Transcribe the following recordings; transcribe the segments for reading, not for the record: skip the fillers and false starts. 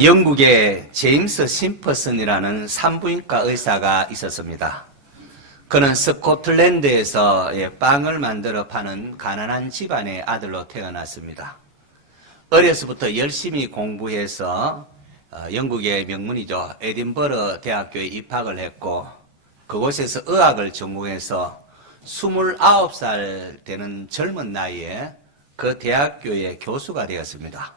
영국에 제임스 심퍼슨이라는 산부인과 의사가 있었습니다. 그는 스코틀랜드에서 빵을 만들어 파는 가난한 집안의 아들로 태어났습니다. 어려서부터 열심히 공부해서 영국의 명문이죠. 에딘버러 대학교에 입학을 했고 그곳에서 의학을 전공해서 29살 되는 젊은 나이에 그 대학교의 교수가 되었습니다.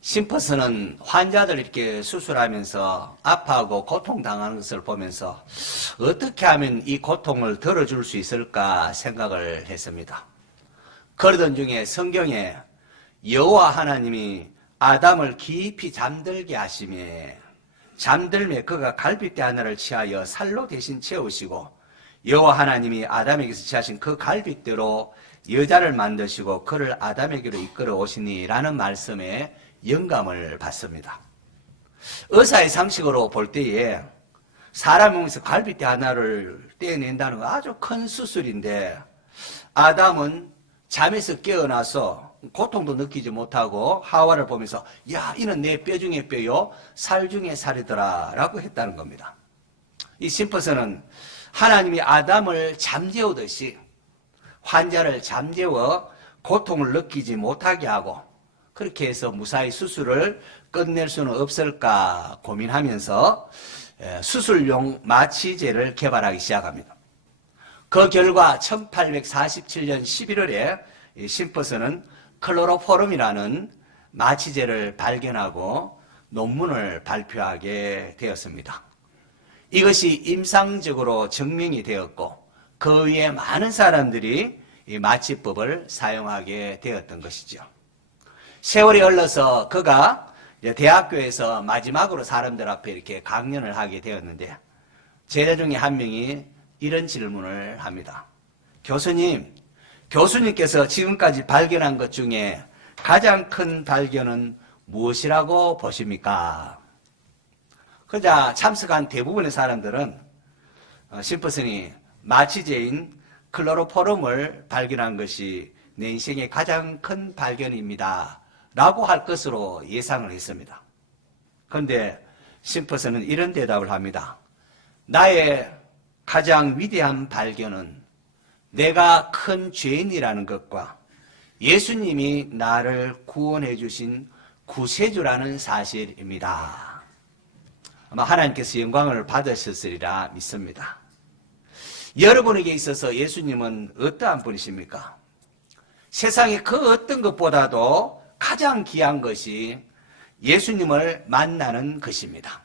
심퍼슨은 환자들 이렇게 수술하면서 아파하고 고통당하는 것을 보면서 어떻게 하면 이 고통을 덜어줄 수 있을까 생각을 했습니다. 그러던 중에 성경에 여호와 하나님이 아담을 깊이 잠들게 하시매 잠들매 그가 갈빗대 하나를 취하여 살로 대신 채우시고 여호와 하나님이 아담에게서 취하신 그 갈빗대로 여자를 만드시고 그를 아담에게로 이끌어 오시니 라는 말씀에 영감을 받습니다. 의사의 상식으로 볼 때에 사람 몸에서 갈빗대 하나를 떼어낸다는 건 아주 큰 수술인데 아담은 잠에서 깨어나서 고통도 느끼지 못하고 하와를 보면서 야 이는 내 뼈 중에 뼈요 살 중에 살이더라 라고 했다는 겁니다. 이 심퍼슨은 하나님이 아담을 잠재우듯이 환자를 잠재워 고통을 느끼지 못하게 하고 그렇게 해서 무사히 수술을 끝낼 수는 없을까 고민하면서 수술용 마취제를 개발하기 시작합니다. 그 결과 1847년 11월에 심퍼슨은 클로로포름이라는 마취제를 발견하고 논문을 발표하게 되었습니다. 이것이 임상적으로 증명이 되었고 그 위에 많은 사람들이 이 마취법을 사용하게 되었던 것이죠. 세월이 흘러서 그가 대학교에서 마지막으로 사람들 앞에 이렇게 강연을 하게 되었는데 제자 중에 한 명이 이런 질문을 합니다. 교수님께서 지금까지 발견한 것 중에 가장 큰 발견은 무엇이라고 보십니까? 그러자 참석한 대부분의 사람들은 심퍼슨이 마취제인 클로로포름을 발견한 것이 내 인생의 가장 큰 발견입니다 라고 할 것으로 예상을 했습니다. 그런데 심퍼슨은 이런 대답을 합니다. 나의 가장 위대한 발견은 내가 큰 죄인이라는 것과 예수님이 나를 구원해 주신 구세주라는 사실입니다. 아마 하나님께서 영광을 받으셨으리라 믿습니다. 여러분에게 있어서 예수님은 어떠한 분이십니까? 세상의 그 어떤 것보다도 가장 귀한 것이 예수님을 만나는 것입니다.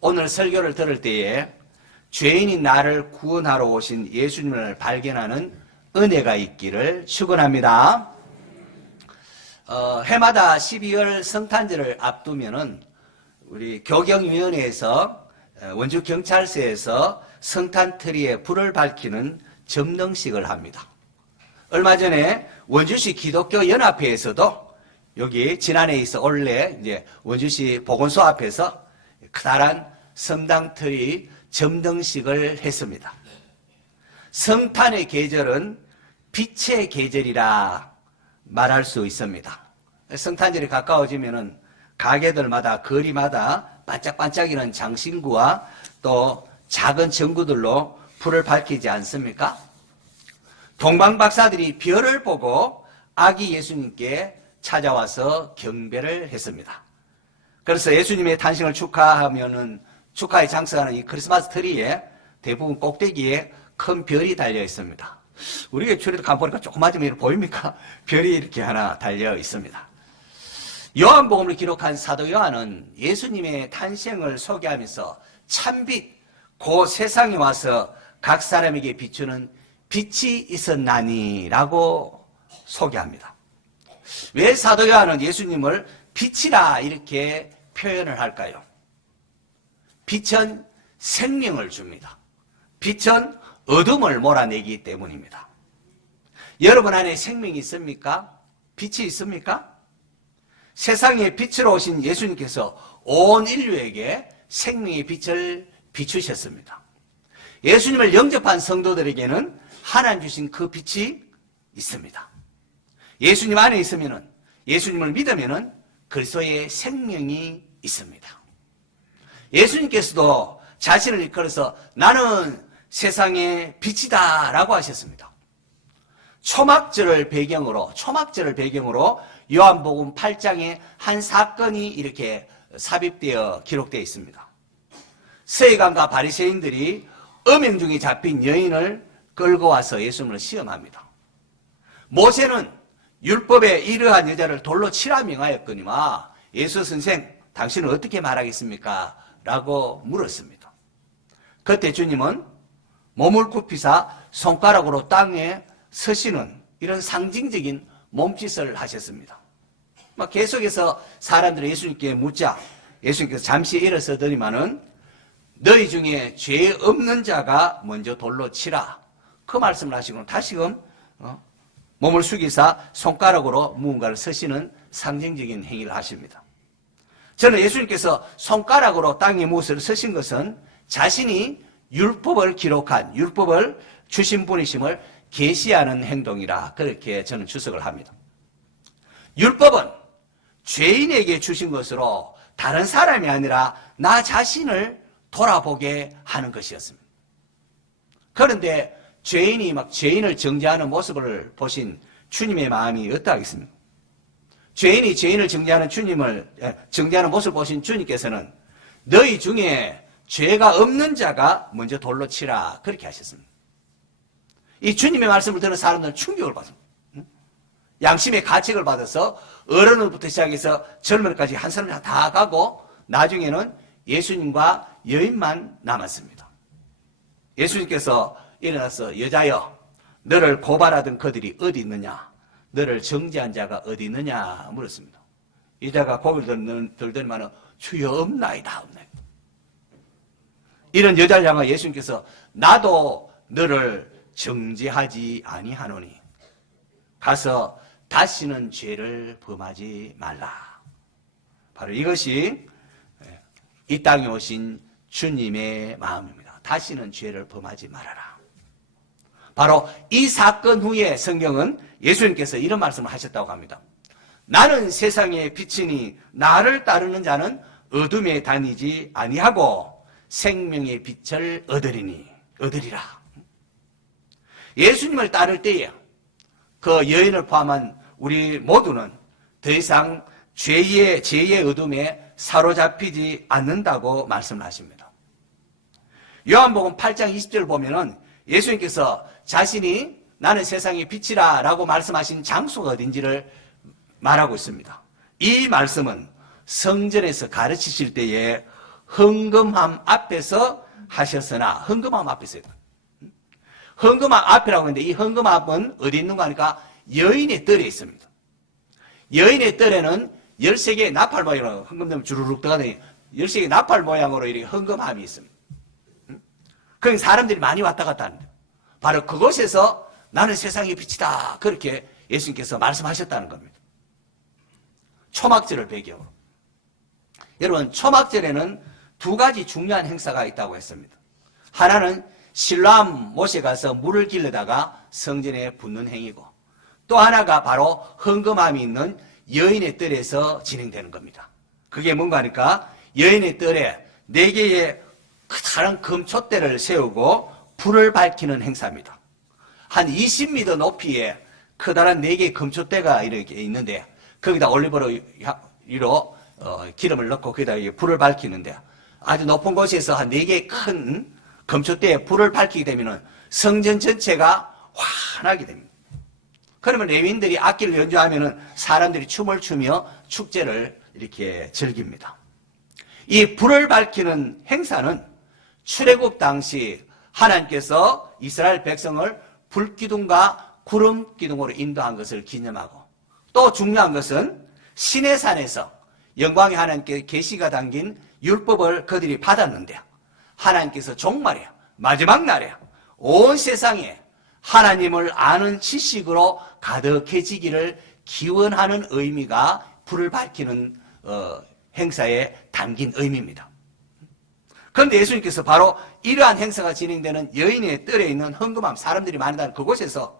오늘 설교를 들을 때에 죄인인 나를 구원하러 오신 예수님을 발견하는 은혜가 있기를 축원합니다. 해마다 12월 성탄절을 앞두면은 우리 교경위원회에서 원주 경찰서에서 성탄트리에 불을 밝히는 점등식을 합니다. 얼마 전에 원주시 기독교 연합회에서도 여기 지난해 있어 올해 이제 원주시 보건소 앞에서 크다란 성당트리 점등식을 했습니다. 성탄의 계절은 빛의 계절이라 말할 수 있습니다. 성탄절이 가까워지면은 가게들마다 거리마다 반짝반짝이는 장신구와 또 작은 전구들로 불을 밝히지 않습니까? 동방박사들이 별을 보고 아기 예수님께 찾아와서 경배를 했습니다. 그래서 예수님의 탄생을 축하하면은 축하에 장식하는 이 크리스마스 트리에 대부분 꼭대기에 큰 별이 달려 있습니다. 우리가 추리도 가보니까 조그마지만 이렇게 보입니까? 별이 이렇게 하나 달려 있습니다. 요한복음을 기록한 사도 요한은 예수님의 탄생을 소개하면서 참빛, 그 세상에 와서 각 사람에게 비추는 빛이 있었나니 라고 소개합니다. 왜 사도 요한은 예수님을 빛이라 이렇게 표현을 할까요? 빛은 생명을 줍니다. 빛은 어둠을 몰아내기 때문입니다. 여러분 안에 생명이 있습니까? 빛이 있습니까? 세상에 빛으로 오신 예수님께서 온 인류에게 생명의 빛을 비추셨습니다. 예수님을 영접한 성도들에게는 하나님 주신 그 빛이 있습니다. 예수님 안에 있으면은, 예수님을 믿으면은 그리스도의 생명이 있습니다. 예수님께서도 자신을 이끌어서 나는 세상의 빛이다 라고 하셨습니다. 초막절을 배경으로 요한복음 8장에 한 사건이 이렇게 삽입되어 기록되어 있습니다. 서기관과 바리새인들이 음행 중에 잡힌 여인을 끌고 와서 예수님을 시험합니다. 모세는 율법에 이러한 여자를 돌로 치라 명하였거니와 예수 선생 당신은 어떻게 말하겠습니까? 라고 물었습니다. 그때 주님은 몸을 굽히사 손가락으로 땅에 서시는 이런 상징적인 몸짓을 하셨습니다. 계속해서 사람들이 예수님께 묻자 예수님께서 잠시 일어서더니만은 너희 중에 죄 없는 자가 먼저 돌로 치라. 그 말씀을 하시고 다시금 몸을 숙이사 손가락으로 무언가를 서시는 상징적인 행위를 하십니다. 저는 예수님께서 손가락으로 땅에 무엇을 서신 것은 자신이 율법을 기록한 율법을 주신 분이심을 계시하는 행동이라 그렇게 저는 추석을 합니다. 율법은 죄인에게 주신 것으로 다른 사람이 아니라 나 자신을 돌아보게 하는 것이었습니다. 그런데 죄인이 죄인을 정죄하는 모습을 보신 주님의 마음이 어떠하겠습니까? 죄인이 죄인을 정죄하는 모습을 보신 주님께서는 너희 중에 죄가 없는 자가 먼저 돌로 치라 그렇게 하셨습니다. 이 주님의 말씀을 들은 사람들은 충격을 받습니다. 양심의 가책을 받아서 어른부터 시작해서 젊은이까지 한 사람 다 가고 나중에는 예수님과 여인만 남았습니다. 예수님께서 일어나서 여자여 너를 고발하던 그들이 어디 있느냐? 너를 정죄한 자가 어디 있느냐? 물었습니다. 여자가 고개를 들더니만 주여 없나이다. 이런 여자를 향하여 예수님께서 나도 너를 정죄하지 아니하노니 가서 다시는 죄를 범하지 말라. 바로 이것이 이 땅에 오신 주님의 마음입니다. 다시는 죄를 범하지 말아라. 바로 이 사건 후에 성경은 예수님께서 이런 말씀을 하셨다고 합니다. 나는 세상의 빛이니 나를 따르는 자는 어둠에 다니지 아니하고 생명의 빛을 얻으리라. 예수님을 따를 때에 그 여인을 포함한 우리 모두는 더 이상 죄의 어둠에 사로잡히지 않는다고 말씀을 하십니다. 요한복음 8장 20절을 보면은 예수님께서 자신이 나는 세상의 빛이라 라고 말씀하신 장소가 어딘지를 말하고 있습니다. 이 말씀은 성전에서 가르치실 때에 헌금함 앞에서 하셨으나 헌금함 앞에서요. 헌금함 앞이라고 하는데 이 헌금함은 어디 있는가 하니까 여인의 뜰에 있습니다. 여인의 뜰에는 13개의 나팔 모양으로 헌금 넣으면 주르륵 들어가더니 13개의 나팔 모양으로 이렇게 헌금함이 있습니다. 그럼 사람들이 많이 왔다 갔다 하는데 바로 그곳에서 나는 세상의 빛이다. 그렇게 예수님께서 말씀하셨다는 겁니다. 초막절을 배경으로. 여러분 초막절에는 두 가지 중요한 행사가 있다고 했습니다. 하나는 실로암 못에 가서 물을 길러다가 성전에 붓는 행위고 또 하나가 바로 헌금함이 있는 여인의 뜰에서 진행되는 겁니다. 그게 뭔가 하니까 여인의 뜰에 4개의 커다란 금촛대를 세우고 불을 밝히는 행사입니다. 한 20m 높이에 커다란 4개의 금촛대가 이렇게 있는데 거기다 올리브로 기름을 넣고 거기다 불을 밝히는데 아주 높은 곳에서 한 4개의 큰 금촛대에 불을 밝히게 되면 성전 전체가 환하게 됩니다. 그러면 레위인들이 악기를 연주하면 사람들이 춤을 추며 축제를 이렇게 즐깁니다. 이 불을 밝히는 행사는 출애굽 당시 하나님께서 이스라엘 백성을 불기둥과 구름기둥으로 인도한 것을 기념하고 또 중요한 것은 시내산에서 영광의 하나님께 계시가 담긴 율법을 그들이 받았는데 하나님께서 종말에 마지막 날에 온 세상에 하나님을 아는 지식으로 가득해지기를 기원하는 의미가 불을 밝히는 행사에 담긴 의미입니다. 그런데 예수님께서 바로 이러한 행사가 진행되는 여인의 뜰에 있는 헌금함 사람들이 많이 다니는 그곳에서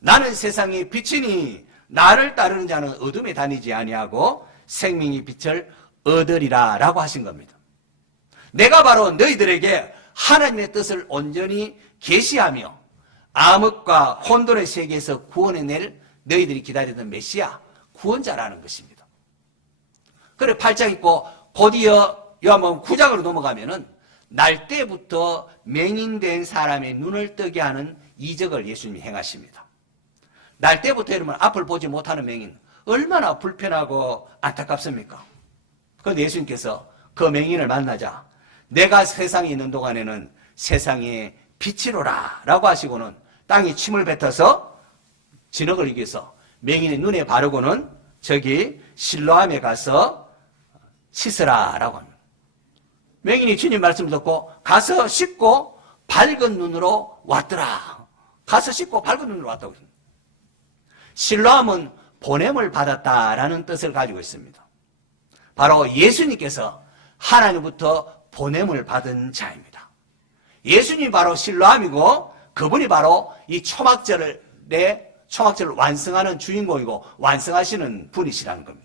나는 세상의 빛이니 나를 따르는 자는 어둠에 다니지 아니하고 생명의 빛을 얻으리라 라고 하신 겁니다. 내가 바로 너희들에게 하나님의 뜻을 온전히 계시하며 암흑과 혼돈의 세계에서 구원해낼 너희들이 기다리던 메시아 구원자라는 것입니다. 그래 8장 있고 곧이어 요한복음 9장으로 넘어가면은 날 때부터 맹인된 사람의 눈을 뜨게 하는 이적을 예수님이 행하십니다. 날 때부터 이러면 앞을 보지 못하는 맹인 얼마나 불편하고 안타깝습니까? 그런데 예수님께서 그 맹인을 만나자 내가 세상에 있는 동안에는 세상의 빛이로라 라고 하시고는 땅에 침을 뱉어서 진흙을 이겨서 맹인의 눈에 바르고는 저기 실로암에 가서 씻으라 라고 합니다. 맹인이 주님 말씀 듣고 가서 씻고 밝은 눈으로 왔더라. 가서 씻고 밝은 눈으로 왔다고 했습니다. 실로암은 보냄을 받았다라는 뜻을 가지고 있습니다. 바로 예수님께서 하나님부터 보냄을 받은 자입니다. 예수님이 바로 실로암이고 그분이 바로 이 초막절을 완성하는 주인공이고 완성하시는 분이시라는 겁니다.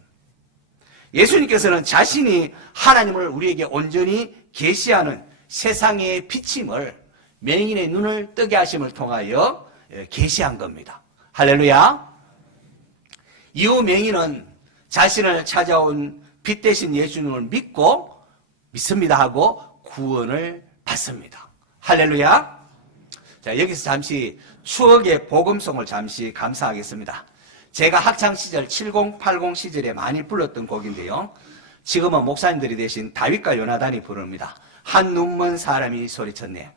예수님께서는 자신이 하나님을 우리에게 온전히 계시하는 세상의 빛임을 맹인의 눈을 뜨게 하심을 통하여 계시한 겁니다. 할렐루야. 이후 맹인은 자신을 찾아온 빛 대신 예수님을 믿습니다 하고 구원을 받습니다. 할렐루야. 자, 여기서 잠시 추억의 복음송을 잠시 감상하겠습니다. 제가 학창시절 70, 80 시절에 많이 불렀던 곡인데요. 지금은 목사님들이 되신 다윗과 요나단이 부릅니다. 한 눈먼 사람이 소리쳤네.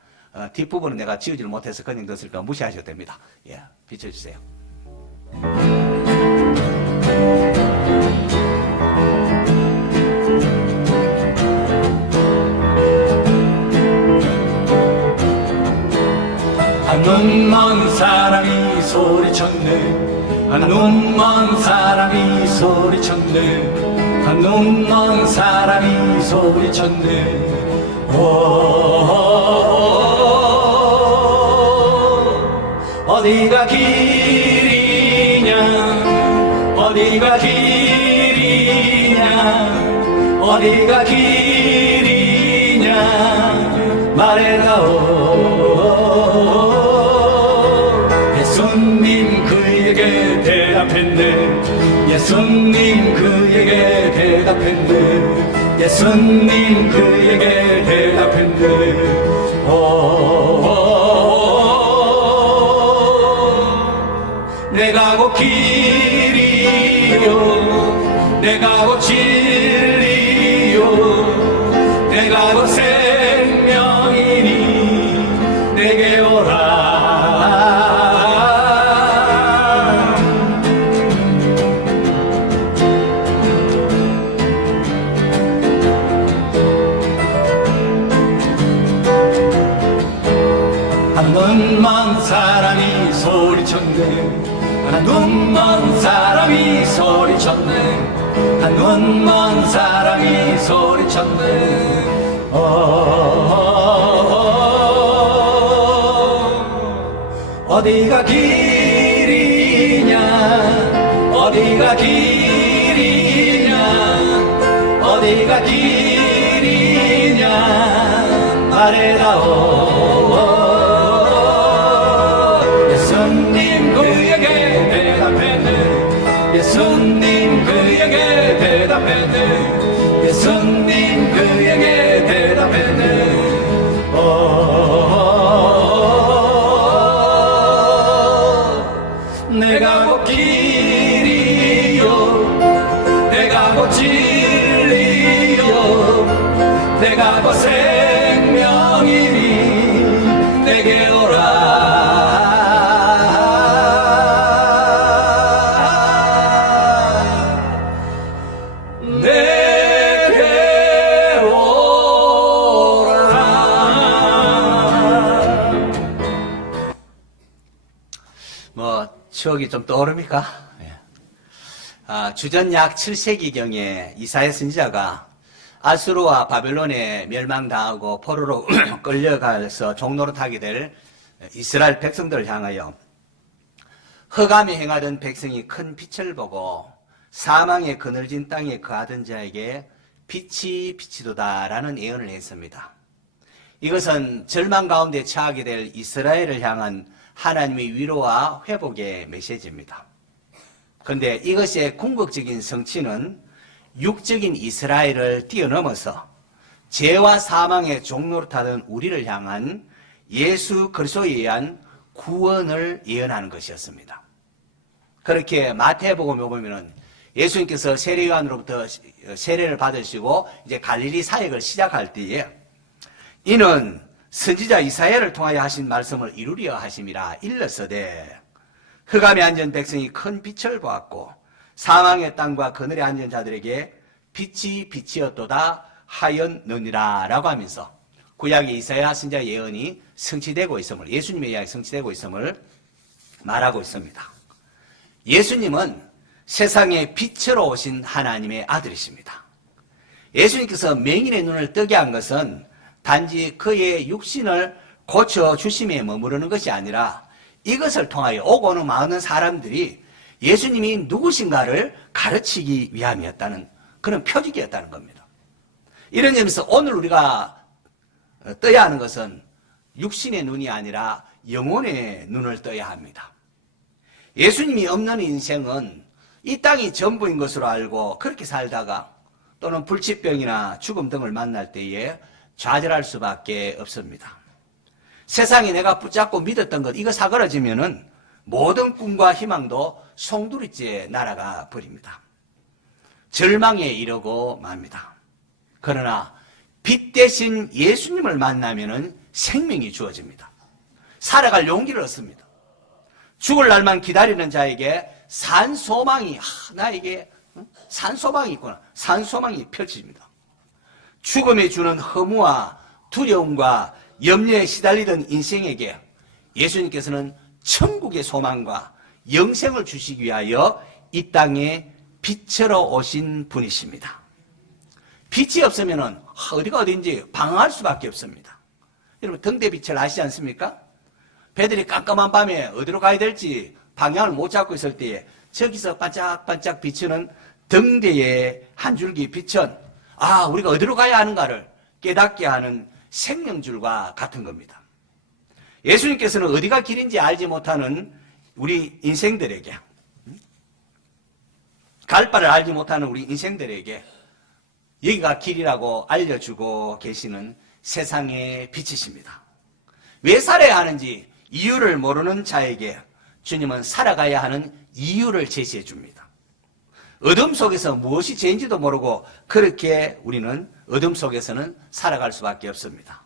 뒷부분은 내가 지우지를 못해서 그냥 넣었을까 무시하셔도 됩니다. 예, 비춰주세요. 한 눈먼 사람이 소리쳤네. 한 눈먼 사람이 소리쳤네. 한 눈먼 사람이 소리쳤네. 어디가 길이냐 어디가 길이냐 어디가 길이냐 말해다오. 예수님 그에게 대답했네. 예수님 그에게 대답했네. 예수님 그에게 대답했네. 내가 곧 길이요 내가 곧 진리요 내가 곧 생명이니 내게 오라. 한 눈먼 사람이 소리쳤네. 한 눈먼 사람이 소리쳤네. 한 눈먼 사람이 소리쳤네. 어디가 길이냐 어디가 길이냐 어디가 길이냐 말해다오. 예수님 그에게 대답했네. 예수님 그에게 대답했네. 예수님 그에게 대답했네. 내가 곧 길이요 내가 곧 진리요 내가 곧 생명이니 내게 오라. 추억이 좀 떠오릅니까? 주전 약 7세기경에 이사야 선지자가 아수르와 바벨론에 멸망당하고 포로로 끌려가서 종로로 타게 될 이스라엘 백성들을 향하여 흑암에 행하던 백성이 큰 빛을 보고 사망의 그늘진 땅에 거하던 자에게 빛이 비치도다라는 예언을 했습니다. 이것은 절망 가운데 처하게 될 이스라엘을 향한 하나님의 위로와 회복의 메시지입니다. 그런데 이것의 궁극적인 성취는 육적인 이스라엘을 뛰어넘어서 죄와 사망의 종로로 타던 우리를 향한 예수 그리스도에 의한 구원을 예언하는 것이었습니다. 그렇게 마태복음에 보면은 예수님께서 세례 요한으로부터 세례를 받으시고 이제 갈릴리 사역을 시작할 때에 이는 선지자 이사야를 통하여 하신 말씀을 이루려 하심이라 일렀으되 흑암에 앉은 백성이 큰 빛을 보았고 사망의 땅과 그늘에 앉은 자들에게 빛이 비치었도다 하였느니라 라고 하면서 구약의 이사야 선지자 예언이 성취되고 있음을, 예수님의 이야기 성취되고 있음을 말하고 있습니다. 예수님은 세상에 빛으로 오신 하나님의 아들이십니다. 예수님께서 맹인의 눈을 뜨게 한 것은 단지 그의 육신을 고쳐주심에 머무르는 것이 아니라 이것을 통하여 오고 오는 많은 사람들이 예수님이 누구신가를 가르치기 위함이었다는 그런 표적이었다는 겁니다. 이런 점에서 오늘 우리가 떠야 하는 것은 육신의 눈이 아니라 영혼의 눈을 떠야 합니다. 예수님이 없는 인생은 이 땅이 전부인 것으로 알고 그렇게 살다가 또는 불치병이나 죽음 등을 만날 때에 좌절할 수밖에 없습니다. 세상에 내가 붙잡고 믿었던 것 이거 사그러지면은 모든 꿈과 희망도 송두리째 날아가 버립니다. 절망에 이르고 맙니다. 그러나 빛 대신 예수님을 만나면은 생명이 주어집니다. 살아갈 용기를 얻습니다. 죽을 날만 기다리는 자에게 산소망이 나에게 산소망이 있구나. 산소망이 펼쳐집니다. 죽음이 주는 허무와 두려움과 염려에 시달리던 인생에게 예수님께서는 천국의 소망과 영생을 주시기 위하여 이 땅에 빛으로 오신 분이십니다. 빛이 없으면 어디가 어딘지 방황할 수밖에 없습니다. 여러분 등대빛을 아시지 않습니까? 배들이 깜깜한 밤에 어디로 가야 될지 방향을 못 잡고 있을 때에 저기서 반짝반짝 비추는 등대의 한 줄기 빛은 우리가 어디로 가야 하는가를 깨닫게 하는 생명줄과 같은 겁니다. 예수님께서는 어디가 길인지 알지 못하는 우리 인생들에게, 갈 바를 알지 못하는 우리 인생들에게 여기가 길이라고 알려주고 계시는 세상의 빛이십니다. 왜 살아야 하는지 이유를 모르는 자에게 주님은 살아가야 하는 이유를 제시해 줍니다. 어둠 속에서 무엇이 죄인지도 모르고 그렇게 우리는 어둠 속에서는 살아갈 수밖에 없습니다.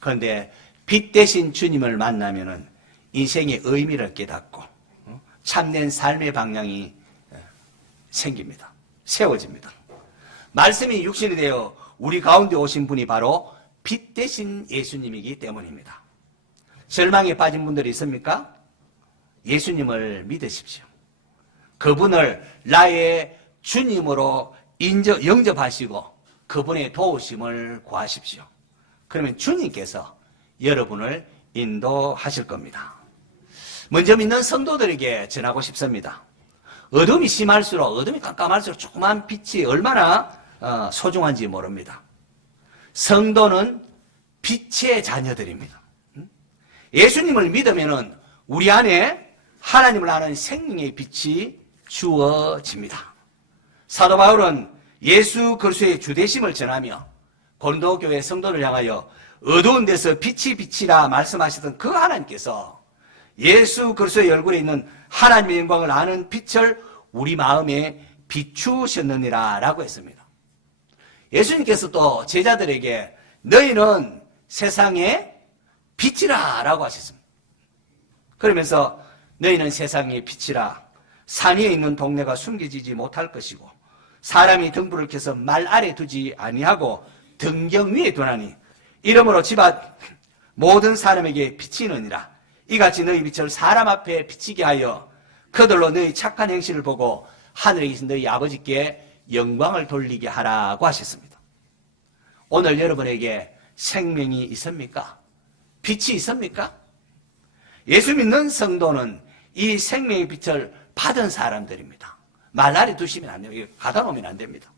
그런데 빛 대신 주님을 만나면은 인생의 의미를 깨닫고 참된 삶의 방향이 생깁니다. 세워집니다. 말씀이 육신이 되어 우리 가운데 오신 분이 바로 빛 대신 예수님이기 때문입니다. 절망에 빠진 분들이 있습니까? 예수님을 믿으십시오. 그분을 나의 주님으로 영접하시고 그분의 도우심을 구하십시오. 그러면 주님께서 여러분을 인도하실 겁니다. 먼저 믿는 성도들에게 전하고 싶습니다. 어둠이 심할수록, 어둠이 깜깜할수록 조그만 빛이 얼마나 소중한지 모릅니다. 성도는 빛의 자녀들입니다. 예수님을 믿으면은 우리 안에 하나님을 아는 생명의 빛이 주어집니다. 사도 바울은 예수 그리스도의 주되심을 전하며 고린도 교회 성도를 향하여 어두운 데서 빛이 비치라 말씀하시던 그 하나님께서 예수 그리스도의 얼굴에 있는 하나님의 영광을 아는 빛을 우리 마음에 비추셨느니라 라고 했습니다. 예수님께서 또 제자들에게 너희는 세상의 빛이라 라고 하셨습니다. 그러면서 너희는 세상의 빛이라. 산 위에 있는 동네가 숨겨지지 못할 것이고 사람이 등불을 켜서 말 아래 두지 아니하고 등경 위에 두나니 이러므로 집앞 모든 사람에게 비치느니라. 이같이 너희 빛을 사람 앞에 비치게 하여 그들로 너희 착한 행실을 보고 하늘에 계신 너희 아버지께 영광을 돌리게 하라고 하셨습니다. 오늘 여러분에게 생명이 있습니까? 빛이 있습니까? 예수 믿는 성도는 이 생명의 빛을 받은 사람들입니다. 말라리 두시면 안 돼요. 이거 가다 놓으면 안 됩니다.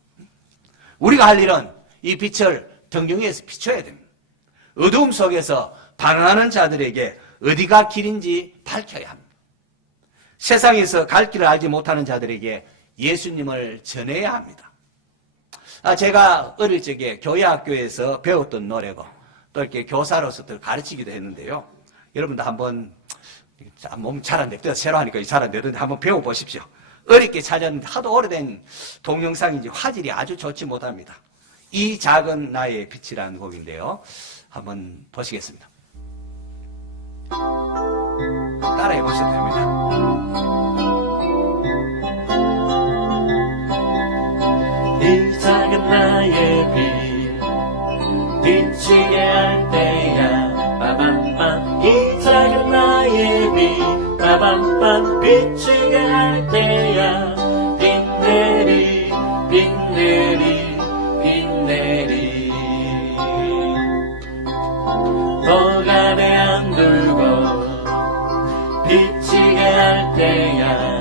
우리가 할 일은 이 빛을 등경 위에서 비춰야 됩니다. 어두움 속에서 방황하는 자들에게 어디가 길인지 밝혀야 합니다. 세상에서 갈 길을 알지 못하는 자들에게 예수님을 전해야 합니다. 제가 어릴 적에 교회학교에서 배웠던 노래고 또 이렇게 교사로서 가르치기도 했는데요. 여러분도 한번 몸 잘 안 되거든요. 새로 하니까 잘 안 되던데 한번 배워보십시오. 어렵게 찾았는데 하도 오래된 동영상인지 화질이 아주 좋지 못합니다. 이 작은 나의 빛이라는 곡인데요. 한번 보시겠습니다. 따라해 보셔도 됩니다. 이 작은 나의 빛 비치게 할 때야 빠밤빰 이 작은 나의 빛 빠밤빰 비치게 할 때야 빛내리 빛내리 빛내리 도가내 안 들고 비치게 할 때야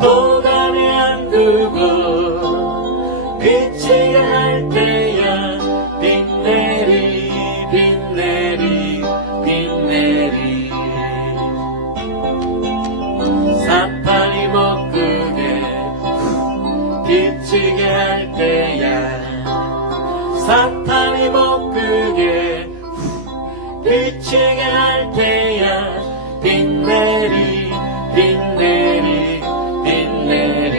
도가내 안 들고 비치게 할 때야 빛내리 빛내리 빛내리 사탄이 못 끄게 비치게 할 때야 사탄이 못 끄게 비치게 할 때야 빛내리 빛내리 빛내리.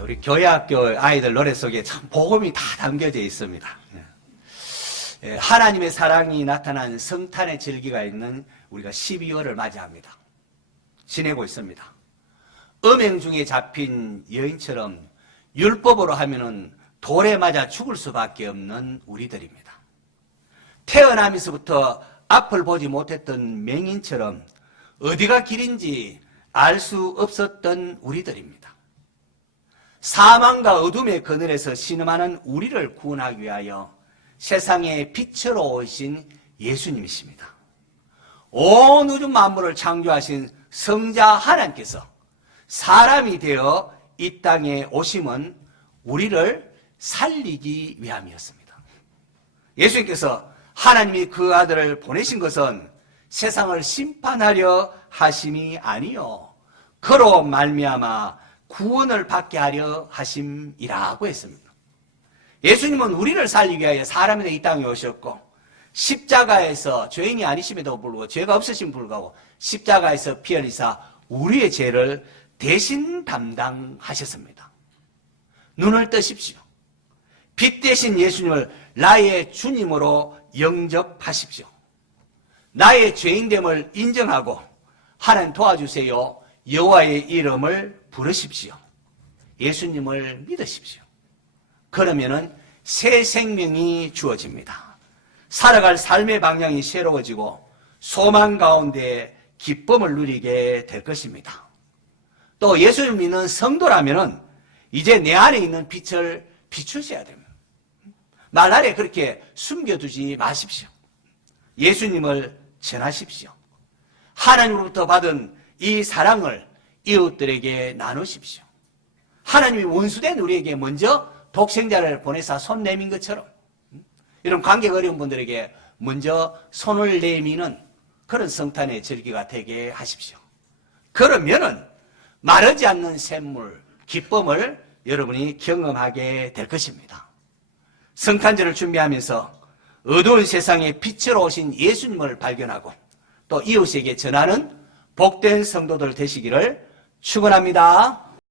우리 교회학교 아이들 노래 속에 참 복음이 다 담겨져 있습니다. 하나님의 사랑이 나타난 성탄의 절기가 있는 우리가 12월을 맞이합니다. 지내고 있습니다. 음행 중에 잡힌 여인처럼 율법으로 하면은 돌에 맞아 죽을 수밖에 없는 우리들입니다. 태어나면서부터 앞을 보지 못했던 맹인처럼 어디가 길인지 알 수 없었던 우리들입니다. 사망과 어둠의 그늘에서 신음하는 우리를 구원하기 위하여 세상에 빛으로 오신 예수님이십니다. 온 우주 만물을 창조하신 성자 하나님께서 사람이 되어 이 땅에 오심은 우리를 살리기 위함이었습니다. 예수님께서 하나님이 그 아들을 보내신 것은 세상을 심판하려 하심이 아니요 그로 말미암아 구원을 받게 하려 하심이라고 했습니다. 예수님은 우리를 살리기 위하여 사람이 되어 이 땅에 오셨고 십자가에서 죄인이 아니심에도 불구하고 죄가 없으신 불구하고 십자가에서 피 흘리사 우리의 죄를 대신 담당하셨습니다. 눈을 뜨십시오. 빛 대신 예수님을 나의 주님으로 영접하십시오. 나의 죄인됨을 인정하고 하나님 도와주세요. 여호와의 이름을 부르십시오. 예수님을 믿으십시오. 그러면은 새 생명이 주어집니다. 살아갈 삶의 방향이 새로워지고 소망 가운데 기쁨을 누리게 될 것입니다. 또 예수를 믿는 성도라면은 이제 내 안에 있는 빛을 비추셔야 됩니다. 말날에 그렇게 숨겨두지 마십시오. 예수님을 전하십시오. 하나님으로부터 받은 이 사랑을 이웃들에게 나누십시오. 하나님이 원수된 우리에게 먼저 독생자를 보내사 손 내민 것처럼 이런 관계가 어려운 분들에게 먼저 손을 내미는 그런 성탄의 절기가 되게 하십시오. 그러면은 마르지 않는 샘물, 기쁨을 여러분이 경험하게 될 것입니다. 성탄절을 준비하면서 어두운 세상에 빛으로 오신 예수님을 발견하고 또 이웃에게 전하는 복된 성도들 되시기를 축원합니다.